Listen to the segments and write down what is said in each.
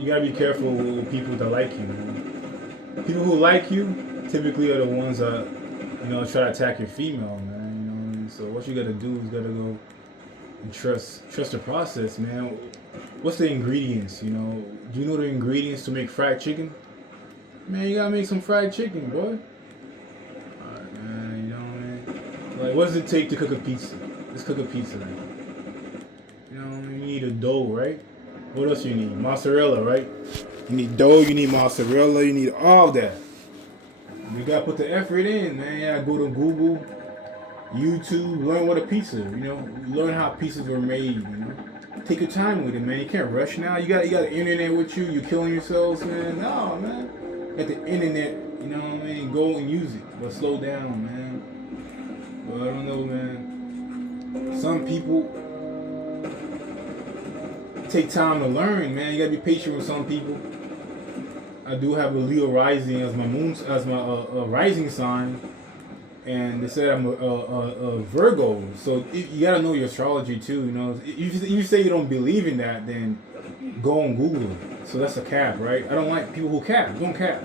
you gotta be careful with people that like you, man. People who like you typically are the ones that, try to attack your female, man. You know what I mean? So what you gotta do is gotta go and trust the process, man. What's the ingredients? Do you know the ingredients to make fried chicken? Man, you gotta make some fried chicken, boy. Alright, man. You know what I mean? Like, what does it take to cook a pizza? Let's cook a pizza, man. You know, you need a dough, right? What else you need? Mozzarella, right? You need dough, you need mozzarella, you need all that. You gotta put the effort in, man. You gotta go to Google, YouTube, learn what a pizza, learn how pizzas were made, Take your time with it, man. You can't rush now. You got the internet with you, you're killing yourselves, man. No, man. You got the internet, you know what I mean? Go and use it. But slow down, man. Well, I don't know, man. Some people take time to learn, man. You gotta be patient with some people. I do have a Leo rising as my rising sign, and they said I'm a Virgo. So you gotta know your astrology too. If you say you don't believe in that, then go on Google it. So that's a cap, right? I don't like people who cap. Don't cap.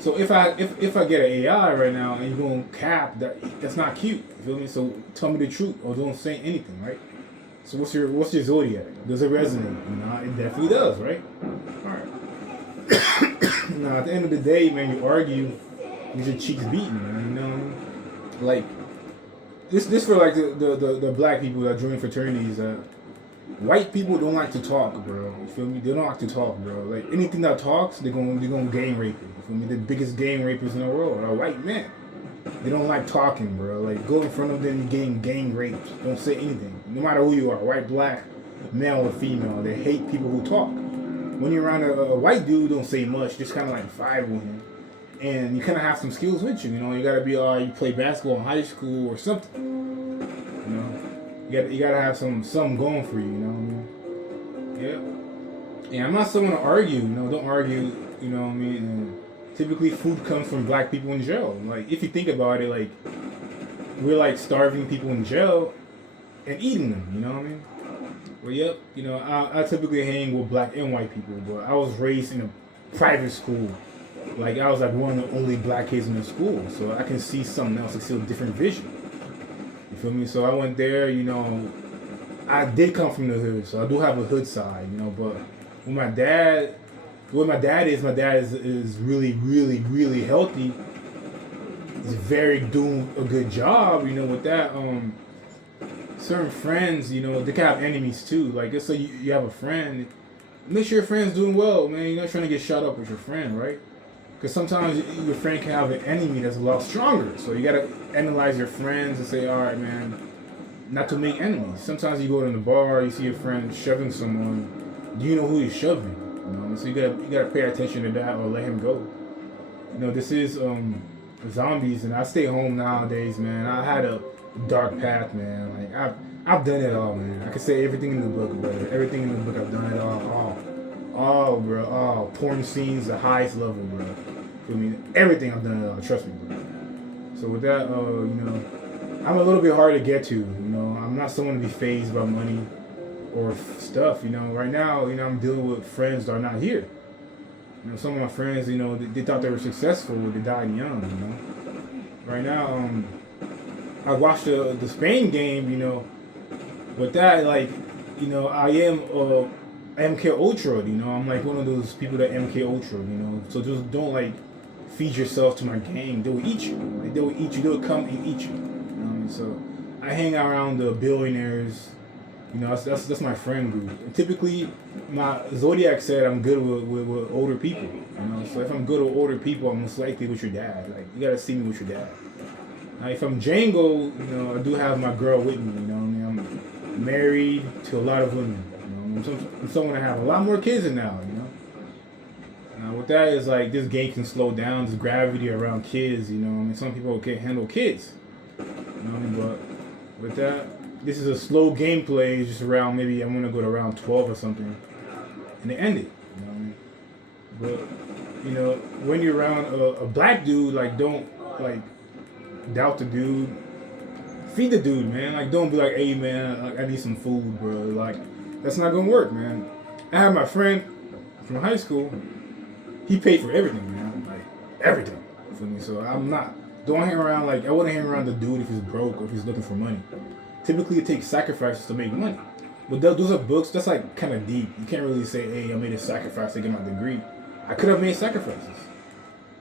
So if I get an AI right now and you're going to cap, that's not cute. You feel me? So tell me the truth or don't say anything, right? So what's your zodiac? Does it resonate? It definitely does, right? All right. Now at the end of the day, man, you argue, you get your cheeks beaten, man. You know what I mean? Like this for like the black people that join fraternities. White people don't like to talk, bro. You feel me? They don't like to talk, bro. Like anything that talks, they're gonna gang rape it. You feel me? The biggest gang rapers in the world are white men. They don't like talking, bro. Like go in front of them and getting gang raped. Don't say anything. No matter who you are, white, black, male or female, they hate people who talk. When you're around a white dude, don't say much. Just kind of like vibe with him, and you kind of have some skills with you. You gotta be you play basketball in high school or something. You gotta have something going for you. You know what I mean? Yeah. And I'm not someone to argue. Don't argue. You know what I mean? And typically, food comes from black people in jail. Like if you think about it, like we're like starving people in jail and eating them. You know what I mean? Well, yep. I typically hang with black and white people, but I was raised in a private school. Like I was like one of the only black kids in the school, so I can see something else. I see a different vision. You feel me? So I went there. I did come from the hood, so I do have a hood side. But when my dad is really, really, really healthy. He's very doing a good job. With that. Certain friends, they can have enemies too. Like, let's say you have a friend, make sure your friend's doing well, man. You're not trying to get shot up with your friend, right? Because sometimes your friend can have an enemy that's a lot stronger. So you gotta analyze your friends and say, all right, man, not to make enemies. Sometimes you go to the bar, you see your friend shoving someone. Do you know who you're shoving? So you gotta pay attention to that or let him go. This is zombies, and I stay home nowadays, man. I had a dark path, man. Like I've done it all, man. I can say everything in the book, brother. Everything in the book, I've done it all, bro. All porn scenes, the highest level, bro. I mean, everything I've done it all. Trust me, bro. So with that, I'm a little bit hard to get to. I'm not someone to be fazed by money or stuff. Right now, I'm dealing with friends that are not here. Some of my friends, they thought they were successful, they died young. Right now, I watched the Spain game, with that, like, I am MK Ultra, I'm like one of those people that MK Ultra, so just don't like feed yourself to my gang. They will eat you. Like, they will eat you. They will come and eat you. So I hang out around the billionaires. That's my friend group. And typically, my zodiac said I'm good with older people. So if I'm good with older people, I'm most likely with your dad. Like you gotta see me with your dad. Now, if I'm Django, I do have my girl with me. I'm married to a lot of women. I'm someone that have a lot more kids than now. Now, what that is like, this game can slow down. There's gravity around kids. Some people can't handle kids. But with that, this is a slow gameplay. It's just around maybe I'm gonna go to round 12 or something, and they end it. But when you're around a black dude, like don't like doubt the dude. Feed the dude, man. Like, don't be like, hey, man, I need some food, bro. Like, that's not gonna work, man. I have my friend from high school, he paid for everything, man. Like everything. You feel me? So I'm not. Don't hang around like I wouldn't hang around the dude if he's broke or if he's looking for money. Typically, it takes sacrifices to make money. But those are books. That's like kind of deep. You can't really say, "Hey, I made a sacrifice to get my degree." I could have made sacrifices,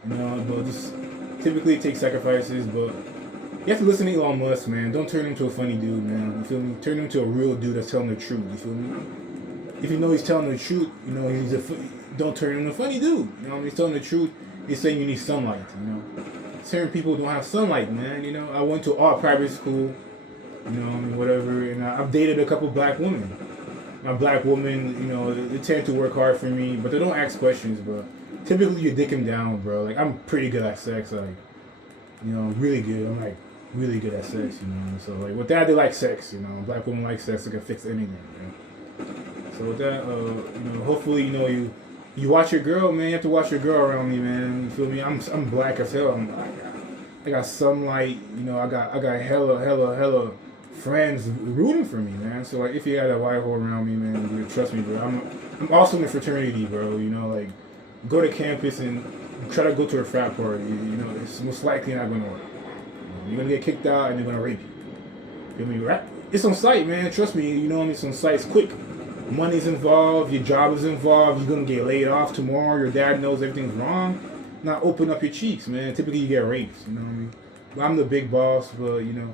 you know. But just typically, it takes sacrifices. But you have to listen to Elon Musk, man. Don't turn him into a funny dude, man. You feel me? Turn him into a real dude that's telling the truth. You feel me? If you know he's telling the truth, you know don't turn him into a funny dude. You know, when he's telling the truth, he's saying you need sunlight. You know, certain people don't have sunlight, man. You know, I went to art private school. You know, I mean, whatever, and I've dated a couple black women. My black women, you know, they tend to work hard for me, but they don't ask questions, bro. Typically, you dick them down, bro. Like, I'm pretty good at sex, like, you know, really good. I'm, like, really good at sex, you know. So, like, with that, they like sex, you know. Black women like sex, they can fix anything, man. So, with that, you know, hopefully, you know, you watch your girl, man. You have to watch your girl around me, man. You feel me? I'm black as hell. I got sunlight, you know. I got hella friends rooting for me, man. So like, if you had a white hole around me, man, dude, trust me, bro. I'm also in a fraternity, bro. You know, like go to campus and try to go to a frat party. You know, it's most likely not gonna work. You're gonna get kicked out and they're gonna rape you. Feel me? Right? It's on site, man. Trust me. You know, it's on site. It's quick. Money's involved. Your job is involved. You're gonna get laid off tomorrow. Your dad knows everything's wrong. Now open up your cheeks, man. Typically you get raped. You know what I mean? But I'm the big boss, but you know.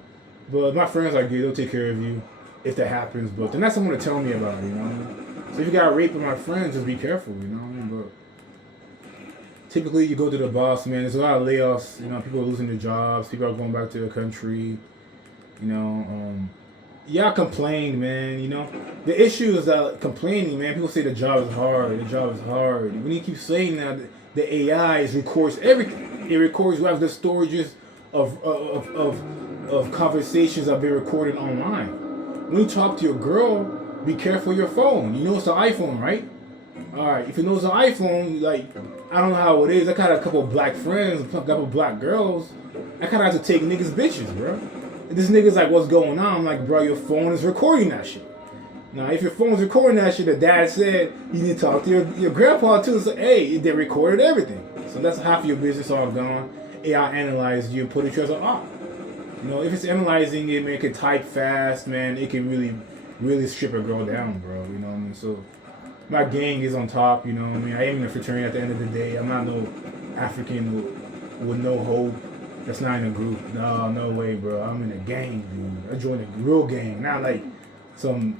But my friends are good. They'll take care of you if that happens. But they're not someone to tell me about it, you know. So if you got raped with my friends, just be careful, you know. But typically, you go to the boss, man. There's a lot of layoffs. You know, people are losing their jobs. People are going back to their country. You know, yeah, I complained, man. You know, the issue is that complaining, man. People say the job is hard. The job is hard. When you keep saying that, the AI records everything. It records. You have the storages of conversations that have been recorded online. When you talk to your girl, be careful of your phone. You know it's an iPhone, right? Alright, if you know it's an iPhone, like, I don't know how it is. I got a couple of black friends, a couple of black girls. I kind of have to take niggas' bitches, bro. And this nigga's like, what's going on? I'm like, bro, your phone is recording that shit. Now, if your phone's recording that shit, the dad said, you need to talk to your grandpa too. So, hey, they recorded everything. So that's half of your business all gone. AI analyzed you and put it as an op. You know, if it's analyzing it, man, it can type fast, man. It can really strip a girl down, bro. You know what I mean? So, my gang is on top, you know what I mean? I am in a fraternity at the end of the day. I'm not no African with no hope that's not in a group. No way, bro. I'm in a gang, dude. I joined a real gang, not like some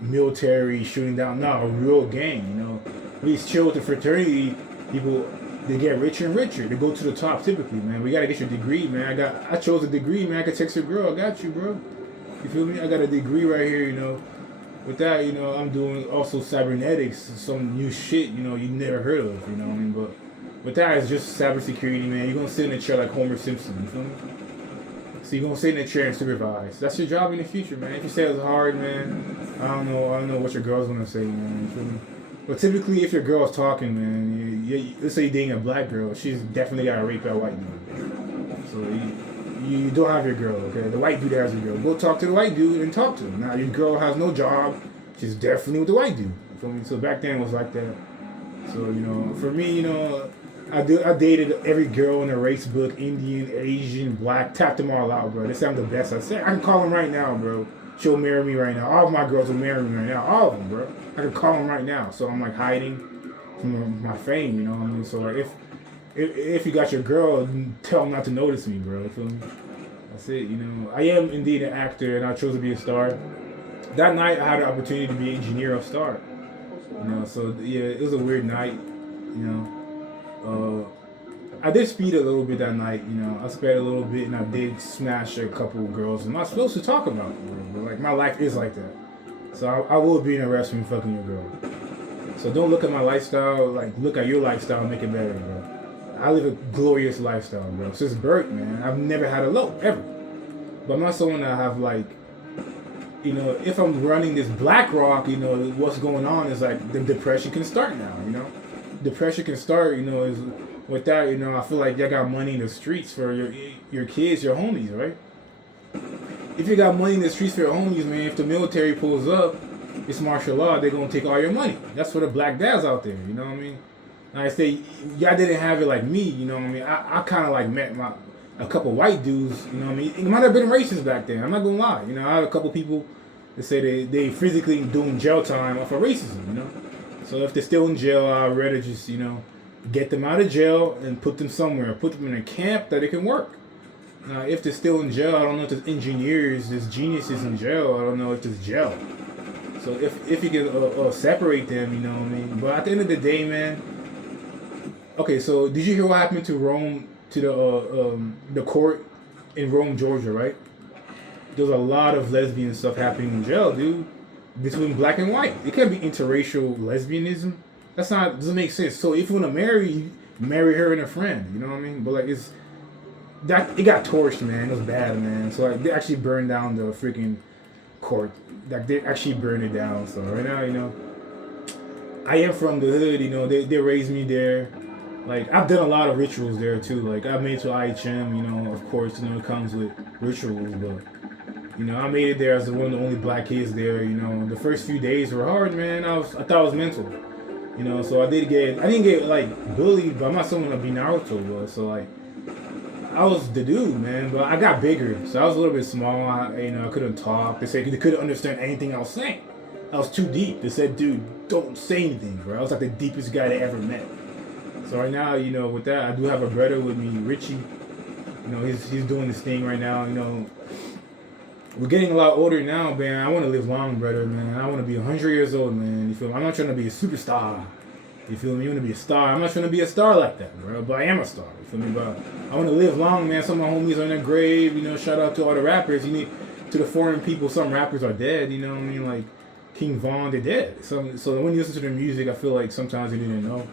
military shooting down. No, a real gang, you know. We chill with the fraternity people. They get richer and richer. They go to the top typically, man. We gotta get your degree, man. I chose a degree, man. I can text your girl. I got you, bro. You feel me? I got a degree right here, you know. With that, you know, I'm doing also cybernetics, some new shit, you know, you never heard of, you know what I mean? But with that, it's just cybersecurity, man. You're gonna sit in a chair like Homer Simpson, you feel me? So you're gonna sit in a chair and supervise. That's your job in the future, man. If you say it's hard, man, I don't know what your girl's gonna say, man. You feel me? But typically, if your girl's talking, man, let's say you're dating a black girl, she's definitely got to rape that white dude. So you don't have your girl, okay? The white dude has your girl. Go talk to the white dude and talk to him. Now, your girl has no job. She's definitely with the white dude. You feel me? So back then, it was like that. So, you know, for me, you know, I dated every girl in the race book, Indian, Asian, black, tapped them all out, bro. They say I'm the best. I said, I can call them right now, bro. She'll marry me right now. All of my girls will marry me right now. All of them, bro. I can call them right now. So I'm like hiding from my fame, you know what I mean? So like if you got your girl, tell them not to notice me, bro. You feel me? That's it, you know. I am indeed an actor and I chose to be a star. That night I had an opportunity to be engineer of Star. You know, so yeah, it was a weird night, you know. I did speed a little bit that night, you know. I sped a little bit and I did smash a couple of girls. I'm not supposed to talk about it, bro. Like, my life is like that. So I will be in a restroom fucking your girl. So don't look at my lifestyle, like, look at your lifestyle and make it better, bro. I live a glorious lifestyle, bro. Since birth, man. I've never had a low, ever. But I'm not someone that have, like, you know, if I'm running this Black Rock, you know, what's going on is, like, the depression can start now, you know. Depression can start, you know, is... With that, you know, I feel like y'all got money in the streets for your kids, your homies, right? If you got money in the streets for your homies, man, if the military pulls up, it's martial law. They're gonna take all your money. That's for the black dads out there. You know what I mean? Like I say, y'all didn't have it like me. You know what I mean? I kind of like met a couple white dudes. You know what I mean? It might have been racist back then. I'm not gonna lie. You know, I have a couple people that say they physically doing jail time for racism. You know, so if they're still in jail, I'd rather just get them out of jail and put them somewhere, put them in a camp that they can work. Now, if they're still in jail, I don't know if there's engineers, there's geniuses in jail. I don't know if there's jail. So if you can separate them, you know what I mean. But at the end of the day, man. Okay, so did you hear what happened to Rome, to the court in Rome, Georgia, right? There's a lot of lesbian stuff happening in jail, dude. Between black and white, it can't be interracial lesbianism. That's not, doesn't make sense. So if you want to marry, you marry her and a friend. You know what I mean? But like it got torched, man. It was bad, man. So like they actually burned down the freaking court. Like they actually burned it down. So right now, I am from the hood. They raised me there. Like I've done a lot of rituals there too. Like I made it to IHM. Of course, it comes with rituals, but. I made it there as one of the only black kids there. The first few days were hard, man. I thought I was mental. So I didn't get like bullied, but I'm not someone that be Naruto was. So like, I was the dude, man. But I got bigger, so I was a little bit small. I couldn't talk. They said they couldn't understand anything I was saying. I was too deep. They said, dude, don't say anything, bro. I was like the deepest guy they ever met. So right now, with that, I do have a brother with me, Richie. He's doing this thing right now. We're getting a lot older now, man. I want to live long, brother, man. I want to be 100 years old, man. You feel me? I'm not trying to be a superstar. You feel me? You want to be a star. I'm not trying to be a star like that, bro. But I am a star. You feel me? But I want to live long, man. Some of my homies are in their grave. Shout out to all the rappers. To the foreign people, some rappers are dead. You know what I mean? Like King Von, they're dead. So when you listen to their music, I feel like sometimes they didn't know.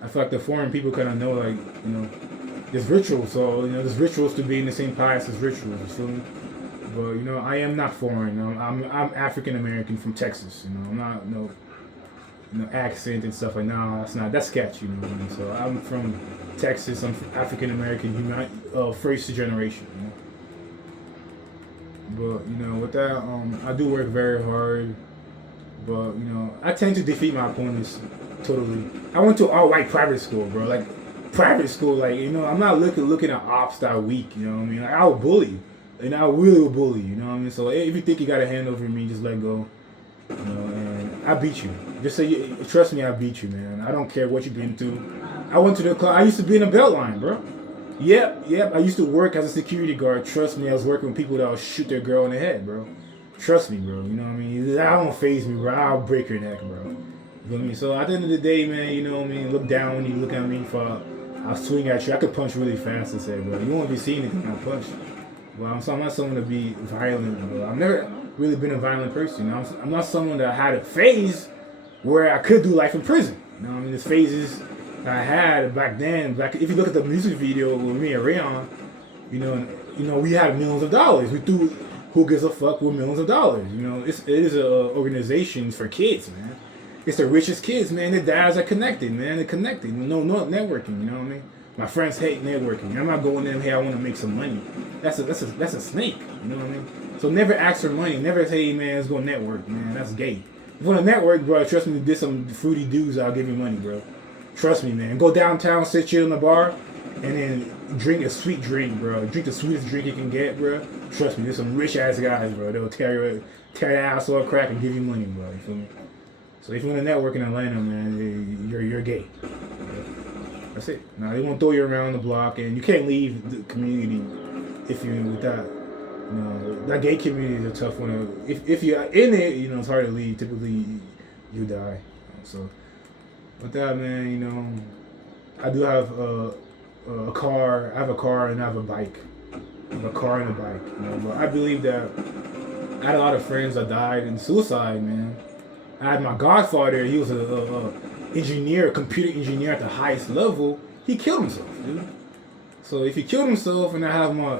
I feel like the foreign people kind of know, like, there's rituals. So, there's rituals to be in the same place as rituals. You feel me? But I am not foreign. I'm African American from Texas. I'm not no accent and stuff like that's sketch. So I'm from Texas. I'm African American, first generation. But with that, I do work very hard. But I tend to defeat my opponents totally. I went to all white private school, bro. Like private school, like I'm not looking at ops that weak. You know what I mean? Like I will bully. And I really will bully you, know what I mean? So if you think you got a hand over me, just let go. And I beat you. Just say, trust me, I beat you, man. I don't care what you've been through. I went to the club. I used to be in a Beltline, bro. Yep. I used to work as a security guard. Trust me, I was working with people that would shoot their girl in the head, bro. Trust me, bro. You know what I mean? That won't faze me, bro. I'll break your neck, bro. You feel me? So at the end of the day, man, you know what I mean? Look down when you look at me. I'll swing at you. I could punch really fast and say, bro, you won't be seeing anything I punch. Well, I'm not someone to be violent. Bro. I've never really been a violent person. I'm not someone that had a phase where I could do life in prison. You know what I mean? There's phases that I had back then. If you look at the music video with me and Rayon, we had millions of dollars. We threw Who Gives a Fuck with millions of dollars. It is an organization for kids, man. It's the richest kids, man. Their dads are connected, man. They're connected. No networking, you know what I mean? My friends hate networking. I'm not going in, hey, I want to make some money. That's a snake. You know what I mean? So never ask for money. Never say, hey, man, let's go network, man. That's gay. If you want to network, bro, trust me, get some fruity dudes, I'll give you money, bro. Trust me, man. Go downtown, sit chill in the bar, and then drink a sweet drink, bro. Drink the sweetest drink you can get, bro. Trust me, there's some rich-ass guys, bro. They'll tear your ass off crack and give you money, bro. You feel me? So if you want to network in Atlanta, man, you're gay. That's it. Now they won't throw you around the block, and you can't leave the community if you're with that. That gay community is a tough one. If you're in it, it's hard to leave. Typically, you die. So with that, man, I do have a car. I have a car and I have a bike. I have a car and a bike. But I believe that I had a lot of friends that died in suicide, man. I had my godfather. He was a engineer, computer engineer at the highest level. He killed himself, dude. So if he killed himself, and I have my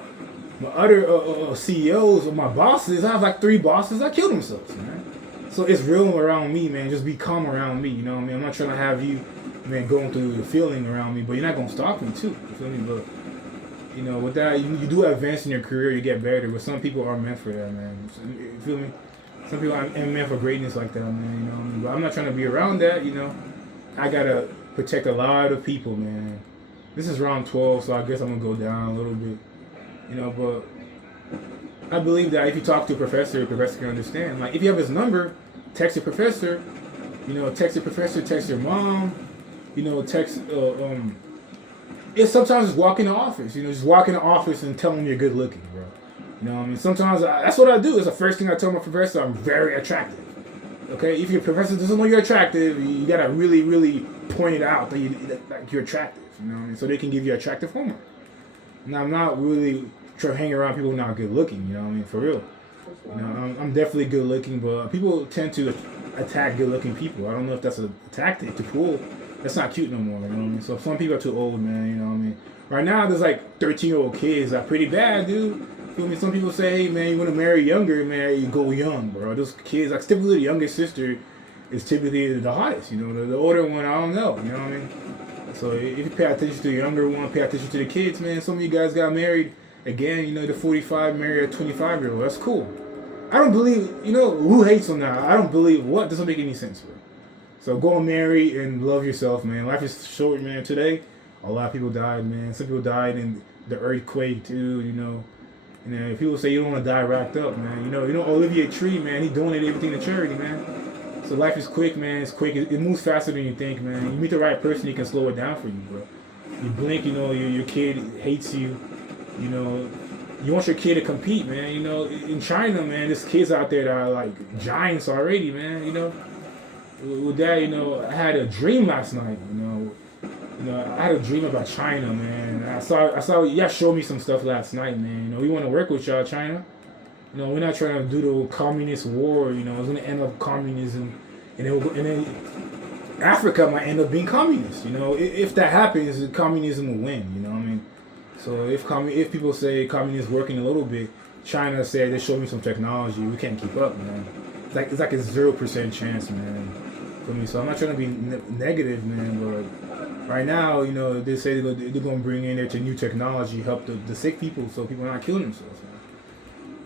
other CEOs or my bosses, I have like 3 bosses that killed themselves, man. So it's real around me, man. Just be calm around me, you know what I mean? I'm not trying to have you, man, going through the feeling around me, but you're not gonna stop me too. You feel me? But with that, you do advance in your career, you get better. But some people are meant for that, man. So, you feel me? Some people are meant for greatness like that, man. You know what I mean? But I'm not trying to be around that. You know, I gotta protect a lot of people, man. This is round 12, so I guess I'm gonna go down a little bit. You know, but I believe that if you talk to a professor can understand. Like, if you have his number, text your professor. You know, text your professor, text your mom. You know, text. It's sometimes just walk in the office. You know, just walk in the office and tell them you're good looking, bro. You know what I mean? Sometimes that's what I do. It's the first thing I tell my professor. I'm very attractive. Okay? If your professor doesn't know you're attractive, you gotta really, really point it out that you're attractive. You know what I mean? So they can give you attractive homework. Now, I'm not really trying to hang around people who are not good looking. You know what I mean? For real. You know, I'm definitely good looking, but people tend to attack good looking people. I don't know if that's a tactic to pull. That's not cute no more. You know what I mean? So some people are too old, man. You know what I mean? Right now, there's like 13-year-old kids that are pretty bad, dude. Feel me? Some people say, hey, man, you want to marry younger, man, you go young, bro. Those kids, like, typically the youngest sister is typically the hottest, you know. The older one, I don't know, you know what I mean? So if you pay attention to the younger one, pay attention to the kids, man. Some of you guys got married, again, you know, the 45 married a 25-year-old. That's cool. I don't believe, you know, who hates on that? I don't believe, what? Doesn't make any sense, bro. So go and marry and love yourself, man. Life is short, man. Today, a lot of people died, man. Some people died in the earthquake, too, you know. You know, people say you don't want to die wrapped up, man. You know, Olivier Tree, man, he donated everything to charity, man. So life is quick, man. It's quick. It moves faster than you think, man. You meet the right person, he can slow it down for you, bro. You blink, you know, your kid hates you. You know, you want your kid to compete, man. You know, in China, man, there's kids out there that are like giants already, man. You know, with that, you know, I had a dream last night. You know, I had a dream about China, man. I saw. Y'all showed me some stuff last night, man. You know, we want to work with y'all, China. You know, we're not trying to do the communist war. You know, it's gonna end up communism, and then Africa might end up being communist. You know, if that happens, communism will win. You know what I mean? So if people say communism is working a little bit, China said they showed me some technology, we can't keep up, man. It's like a 0% chance, man. For me, so I'm not trying to be negative, man, but right now, you know, they say they're going to bring in their new technology, help the sick people, so people are not killing themselves, man.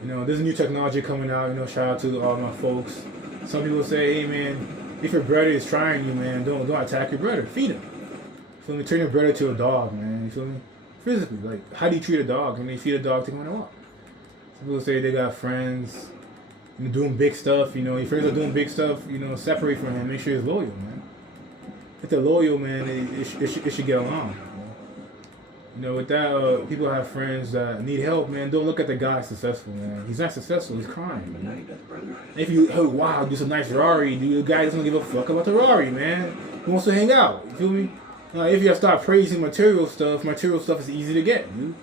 You know, there's a new technology coming out. You know, shout out to all my folks. Some people say, hey, man, if your brother is trying you, man, don't attack your brother. Feed him. Feel me? Turn your brother to a dog, man. You feel me? Physically, like, how do you treat a dog? When they feed a dog, take him on a walk. Some people say they got friends, you know, doing big stuff. You know, your friends are doing big stuff. You know, separate from him. Make sure he's loyal, man. If they're loyal, man, it should get along. You know, with that, people have friends that need help, man. Don't look at the guy successful, man. He's not successful. He's crying, man. If you, oh wow, do some nice Rari, the guy doesn't give a fuck about the Rari, man. He wants to hang out. You feel me? If you start praising material stuff is easy to get, dude.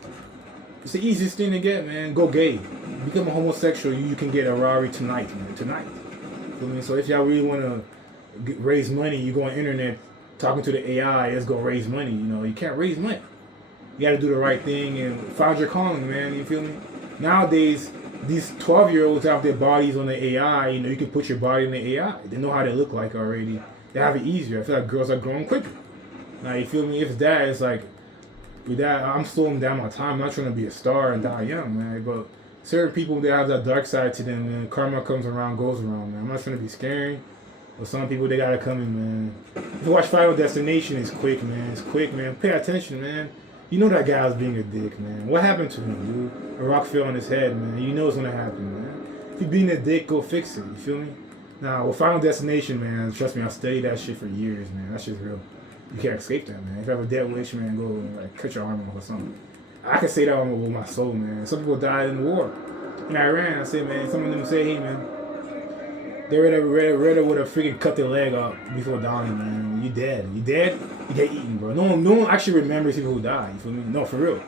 It's the easiest thing to get, man. Go gay. Become a homosexual, you can get a Rari tonight, man. Tonight. You feel me? So if y'all really want to raise money, you go on the internet talking to the AI, let's go raise money. You know, you can't raise money. You got to do the right thing and find your calling, man. You feel me? Nowadays, these 12-year-olds have their bodies on the AI. You know, you can put your body in the AI. They know how they look like already. They have it easier. I feel like girls are growing quicker. Now, you feel me? If it's that, it's like, with that, I'm slowing down my time. I'm not trying to be a star and die young, man. But certain people, they have that dark side to them, man. Karma comes around, goes around, man. I'm not trying to be scary. But some people, they got to come in, man. If you watch Final Destination, it's quick, man. It's quick, man. Pay attention, man. You know that guy was being a dick, man. What happened to him, dude? A rock fell on his head, man. You know it's gonna happen, man. If you're being a dick, go fix it. You feel me? Now, with Final Destination, man, trust me, I studied that shit for years, man. That shit's real. You can't escape that, man. If you have a dead wish, man, go and, like, cut your arm off or something. I can say that with my soul, man. Some people died in the war. In Iran, I said, man, some of them say, hey, man, they rather would have freaking cut their leg off before dying, man. You dead. You dead? You get eaten, bro. No one actually remembers people who die. You feel me? No, for real.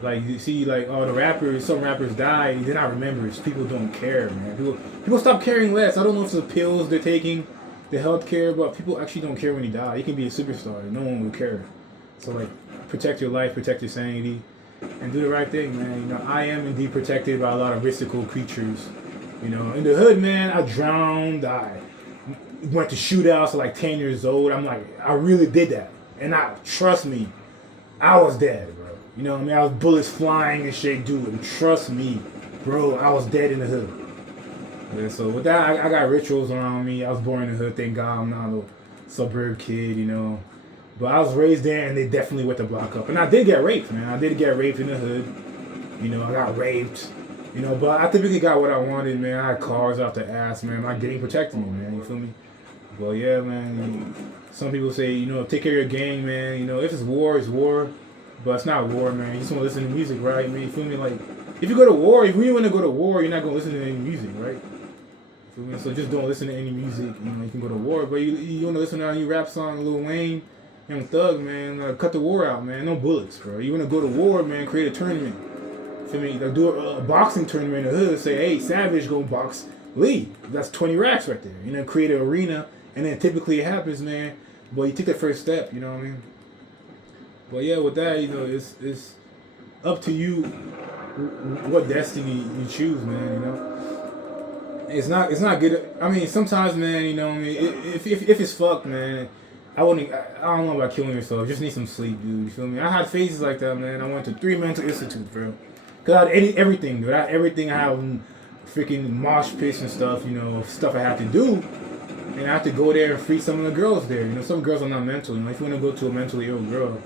Like, you see, like, oh, some rappers die, they're not remembered. People don't care, man. People stop caring less. I don't know if it's the pills they're taking, the health care, but people actually don't care when you die. You can be a superstar. No one will care. So, like, protect your life, protect your sanity, and do the right thing, man. You know, I am indeed protected by a lot of mystical creatures. You know, in the hood, man, I drowned. I went to shootouts at like 10 years old. I'm like, I really did that. And trust me, I was dead, bro. You know what I mean? I was bullets flying and shit, dude. And trust me, bro, I was dead in the hood. Yeah, so with that, I got rituals around me. I was born in the hood, thank God. I'm not a suburb kid, you know. But I was raised there, and they definitely went the block up. And I did get raped, man. I did get raped in the hood. You know, I got raped. You know, but I typically got what I wanted, man. I had cars out the ass, man. My gang protected me, man. You feel me? Well, yeah, man. Some people say, you know, take care of your gang, man. You know, if it's war, it's war. But it's not war, man. You just want to listen to music, right? Man, you feel me? Like, if you go to war, if you want to go to war, you're not going to listen to any music, right? You feel me? So just don't listen to any music. You know, you can go to war. But you want to listen to a new rap song, Lil Wayne, Young Thug, man. Cut the war out, man. No bullets, bro. You want to go to war, man, create a tournament. Feel me? Like, do a boxing tournament in the hood. Say, hey, Savage, go box Lee. That's 20 racks right there. You know, create an arena. And then typically it happens, man. But you take the first step, you know what I mean? But yeah, with that, you know, it's up to you what destiny you choose, man. You know, it's not good. I mean, sometimes, man, you know, what I mean, if it's fucked, man, I don't know about killing yourself. Just need some sleep, dude. You feel me? I had phases like that, man. I went to 3 mental institutes, bro. Cause I had everything, dude. I had everything. I have freaking mosh pits and stuff. You know, stuff I have to do. And I have to go there and free some of the girls there. You know, some girls are not mental. You know, if you want to go to a mentally ill girl,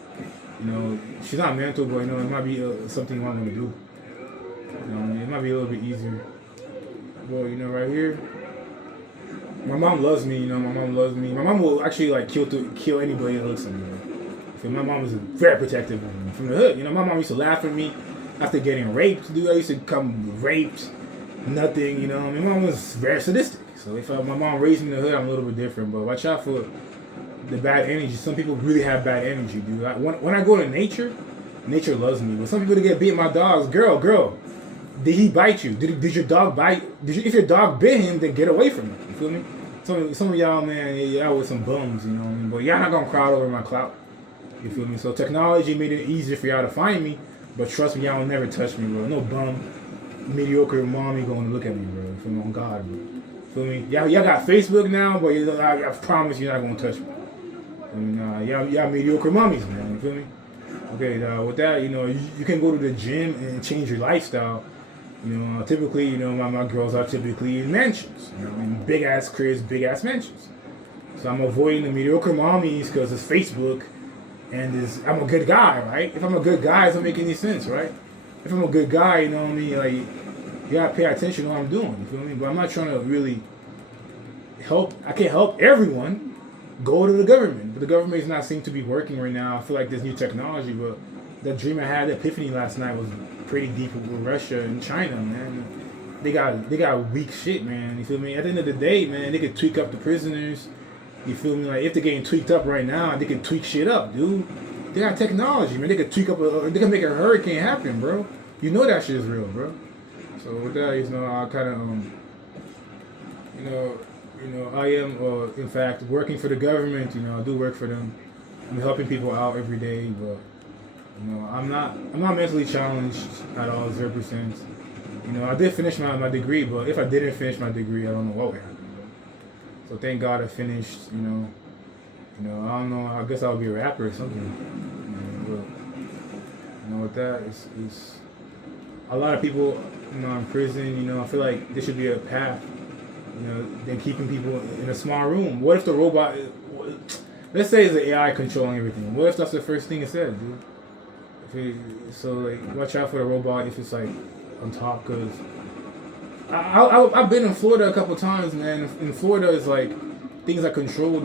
you know, she's not mental, but, you know, it might be something you might want to do. You know, it might be a little bit easier. Well, you know, right here, my mom loves me. You know, my mom loves me. My mom will actually, like, kill anybody that looks at me. Right? My mom was very protective of me from the hood. You know, my mom used to laugh at me after getting raped. Dude, I used to come raped, nothing, you know. I mean, my mom was very sadistic. So if my mom raised me in the hood, I'm a little bit different. But watch out for the bad energy. Some people really have bad energy, dude. When I go to nature loves me. But some people that get beat, my dogs, girl, did he bite you? Did your dog bite? If your dog bit him, then get away from him. You feel me? Some of y'all, man, y'all with some bums, you know what I mean? But y'all not gonna crowd over my clout. You feel me? So technology made it easier for y'all to find me. But trust me, y'all will never touch me, bro. No bum, mediocre mommy going to look at me, bro. You feel me? On God, bro. Feel me? Y'all got Facebook now, but I promise you're not gonna touch me. I mean, y'all mediocre mummies, man. You feel me? Okay, with that, you know, you can go to the gym and change your lifestyle. You know, typically, you know, my girls are typically in mansions. You know, in big ass cribs, big ass mansions. So I'm avoiding the mediocre mommies because it's Facebook, and I'm a good guy, right? If I'm a good guy, it doesn't make any sense, right? If I'm a good guy, you know what I mean, like, you gotta pay attention to what I'm doing, you feel me? But I'm not trying to really I can't help everyone go to the government. But the government is not seem to be working right now. I feel like there's new technology, but the dream I had, the epiphany last night was pretty deep with Russia and China, man. They got weak shit, man. You feel me? At the end of the day, man, they could tweak up the prisoners. You feel me? Like, if they're getting tweaked up right now, they can tweak shit up, dude. They got technology, man. They could tweak up, they can make a hurricane happen, bro. You know that shit is real, bro. So with that, you know, I kind of, you know, I am, in fact, working for the government. You know, I do work for them. I'm helping people out every day, but, you know, I'm not mentally challenged at all, 0%. You know, I did finish my degree, but if I didn't finish my degree, I don't know what would happen. So thank God I finished. You know, I don't know. I guess I'll be a rapper or something. You know, but, you know, with that, it's a lot of people, you know, in prison. You know, I feel like there should be a path. You know, than keeping people in a small room. What if the robot? Let's say it's an AI controlling everything. What if that's the first thing it said, dude? So like, watch out for the robot if it's like on top, because I've been in Florida a couple times, man. In Florida, it's like things are controlled.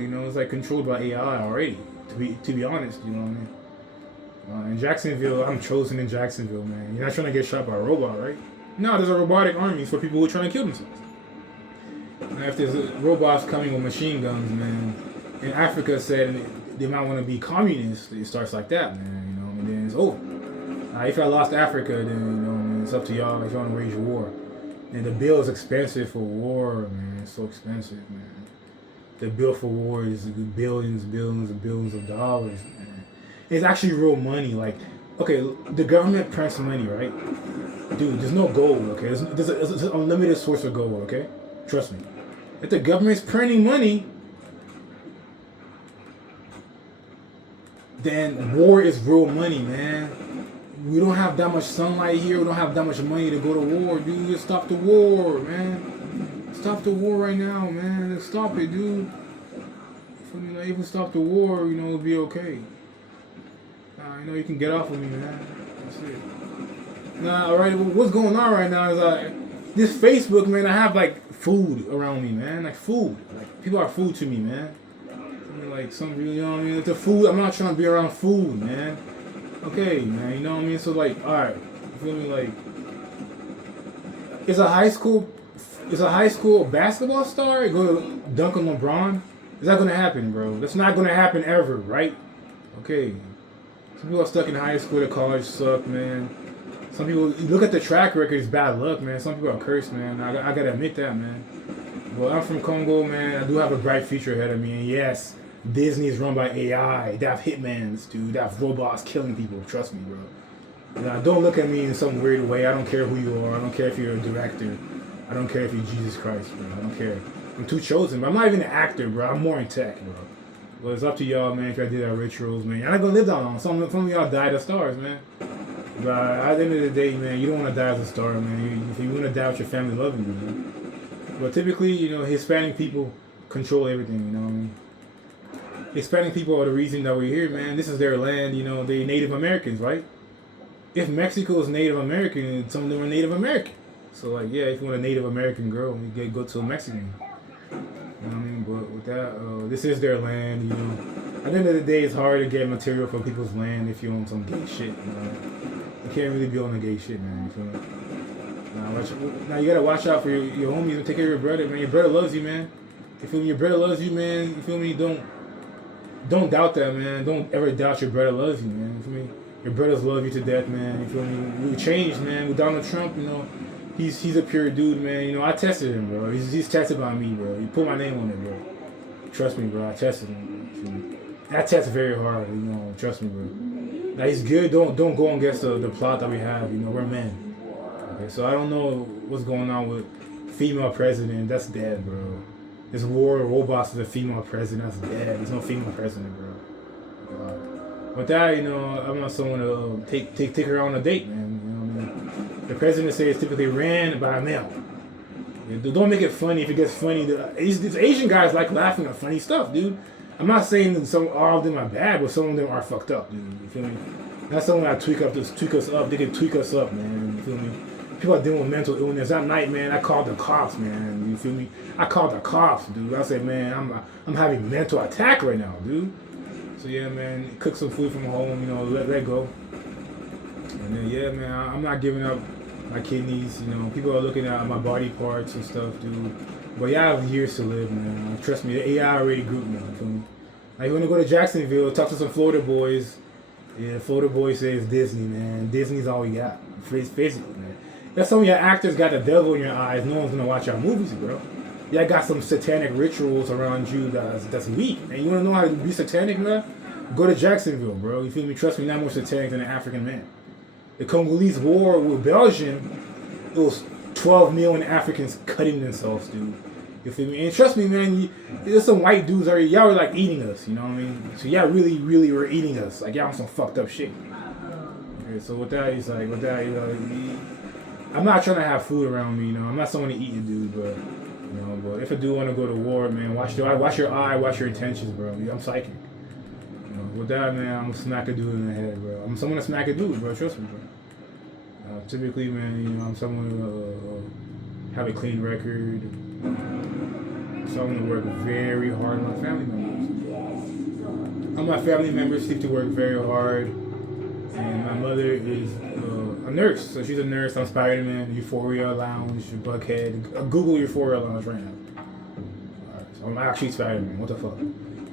You know, it's like controlled by AI already. To be honest, you know what I mean. In Jacksonville, I'm chosen in Jacksonville, man. You're not trying to get shot by a robot, right? No, there's a robotic army for people who are trying to kill themselves. And if there's robots coming with machine guns, man, and Africa said they might want to be communist, it starts like that, man, you know, and then it's over. If I lost Africa, then, you know, it's up to y'all if you want to wage war. And the bill is expensive for war, man. It's so expensive, man. The bill for war is billions of dollars, man. It's actually real money. Like, okay, the government prints money, right? Dude, there's no gold, okay? There's an unlimited source of gold, okay? Trust me. If the government's printing money, then war is real money, man. we don't have that much sunlight here. We don't have that much money to go to war, dude. Just stop the war, man. Stop the war right now, man. Let's stop it, dude. If we stop the war, it'll be okay. You can get off of me, man. That's it. Nah, alright, what's going on right now is this Facebook, man, I have like food around me, man. Like food. Like people are food to me, man. Like some you know what I mean? It's the food. I'm not trying to be around food, man. Okay, man, you know what I mean? So like, alright, you feel me? Like is a high school basketball star go to dunk on LeBron? Is that gonna happen, bro? That's not gonna happen ever, right? Okay. Some people are stuck in high school, the college suck, man. Some people, you look at the track record, it's bad luck, man. Some people are cursed, man. I gotta admit that, man. Well, I'm from Congo, man. I do have a bright future ahead of me. And yes, Disney is run by AI. They have hitmans, dude. They have robots killing people. Trust me, bro. Now, don't look at me in some weird way. I don't care who you are. I don't care if you're a director. I don't care if you're Jesus Christ, bro. I don't care. I'm too chosen, but I'm not even an actor, bro. I'm more in tech, bro. Well, it's up to y'all, man, if y'all did our rituals, man. Y'all not gonna live that long. Some of y'all died as stars, man. But at the end of the day, man, you don't want to die as a star, man. If you want to die with your family loving you, man. But typically, Hispanic people control everything, you know what I mean? Hispanic people are the reason that we're here, man. This is their land, they're Native Americans, right? If Mexico is Native American, some of them are Native American. So, like, yeah, if you want a Native American girl, you go to a Mexican. You know what I mean? But with that, this is their land, At the end of the day, it's hard to get material from people's land if you're on some gay shit, You can't really be on the gay shit, man. You feel me? Now you gotta watch out for your homies and take care of your brother, man. Your brother loves you, man. You feel me? Your brother loves you, man. You feel me? Don't doubt that, man. Don't ever doubt your brother loves you, man. You feel me? Your brothers love you to death, man. You feel me? We changed, man. With Donald Trump, he's a pure dude, man. I tested him, bro. He's tested by me, bro. He put my name on it, bro. Trust me, bro. I tested him. You feel me? I test very hard, Trust me, bro. Now he's good. Don't go against the plot that we have. We're men. Okay, so I don't know what's going on with female president. That's dead, bro. This war of robots is a female president. That's dead. There's no female president, bro. With that, I'm not someone to take her on a date, man. The president says typically ran by a male. Don't make it funny. If it gets funny, these Asian guys like laughing at funny stuff, dude. I'm not saying that all of them are bad, but some of them are fucked up, dude. You feel me? That's someone that tweak us up. They can tweak us up, man. You feel me? People are dealing with mental illness. That night, man, I called the cops, man. You feel me? I called the cops, dude. I said, man, I'm having mental attack right now, dude. So yeah, man, cook some food from home, let go. And then yeah, man, I'm not giving up my kidneys. People are looking at my body parts and stuff, dude. But yeah, I have years to live, man. Trust me, the AI already grouped me. You feel me? Like, you want to go to Jacksonville, talk to some Florida boys. Yeah, Florida boys say it's Disney, man. Disney's all we got. Basically, man. That's some of your actors got the devil in your eyes. No one's gonna watch your movies, bro. Y'all got some satanic rituals around you that's weak. And you wanna know how to be satanic, man? Go to Jacksonville, bro. You feel me? Trust me, not more satanic than an African man. The Congolese war with Belgium, it was 12 million Africans cutting themselves, dude. You feel me? And trust me, man, there's some white dudes already. Y'all were like eating us, you know what I mean? So y'all really, really were eating us. Like y'all on some fucked up shit. Okay, so with that, it's like, I'm not trying to have food around me, I'm not someone to eat a dude, but but if I do want to go to war, man, watch your eye, watch your intentions, bro. I'm psychic. With that, man, I'm gonna smack a dude in the head, bro. I'm someone to smack a dude, bro. Trust me, bro. Typically, man, I'm someone who have a clean record. Someone to work very hard on my family members. All my family members seem to work very hard, and my mother is a nurse, so she's a nurse. I'm Spider-Man, Euphoria Lounge, Buckhead. Google Euphoria Lounge right now. Alright, so I'm actually Spider-Man. What the fuck?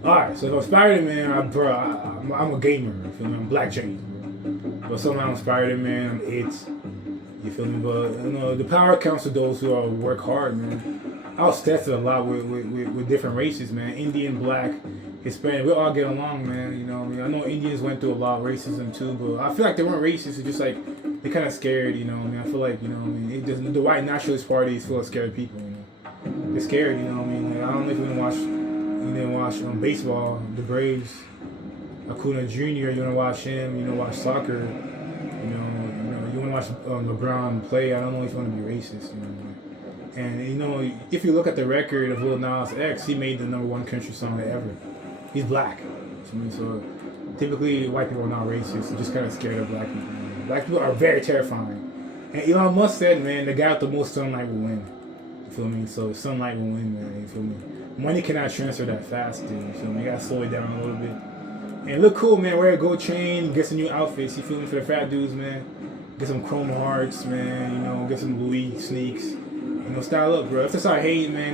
Alright, so if I'm Spider-Man, I'm a gamer. You feel me? I'm Black James, bro. But somehow I'm Spider-Man. I'm it. You feel me? But the power counts to those who work hard, man. I was tested a lot with different races, man. Indian, Black, Hispanic. We all get along, man. I know Indians went through a lot of racism too, but I feel like they weren't racist. It's just like they're kind of scared, I feel like, the white nationalist party is full of scared people, They're scared, Like, I don't know if you didn't watch baseball, the Braves, Acuna Jr., you want to watch him, watch soccer, watch LeBron play, I don't know if you want to be racist, you know. And you know, if you look at the record of Lil Nas X, he made the #1 country song ever. He's black, so typically white people are not racist. They're just kind of scared of black people. Man. Black people are very terrifying. And Elon Musk said, man, the guy with the most sunlight will win. You feel me? So sunlight will win, man. You feel me? Money cannot transfer that fast, dude. You feel me? You gotta slow it down a little bit. And look cool, man. Wear a gold chain, get some new outfits. You feel me? For the fat dudes, man. Get some chrome hearts, man. You know, get some Louis sneaks. You know, style up, bro. If they start hating, man.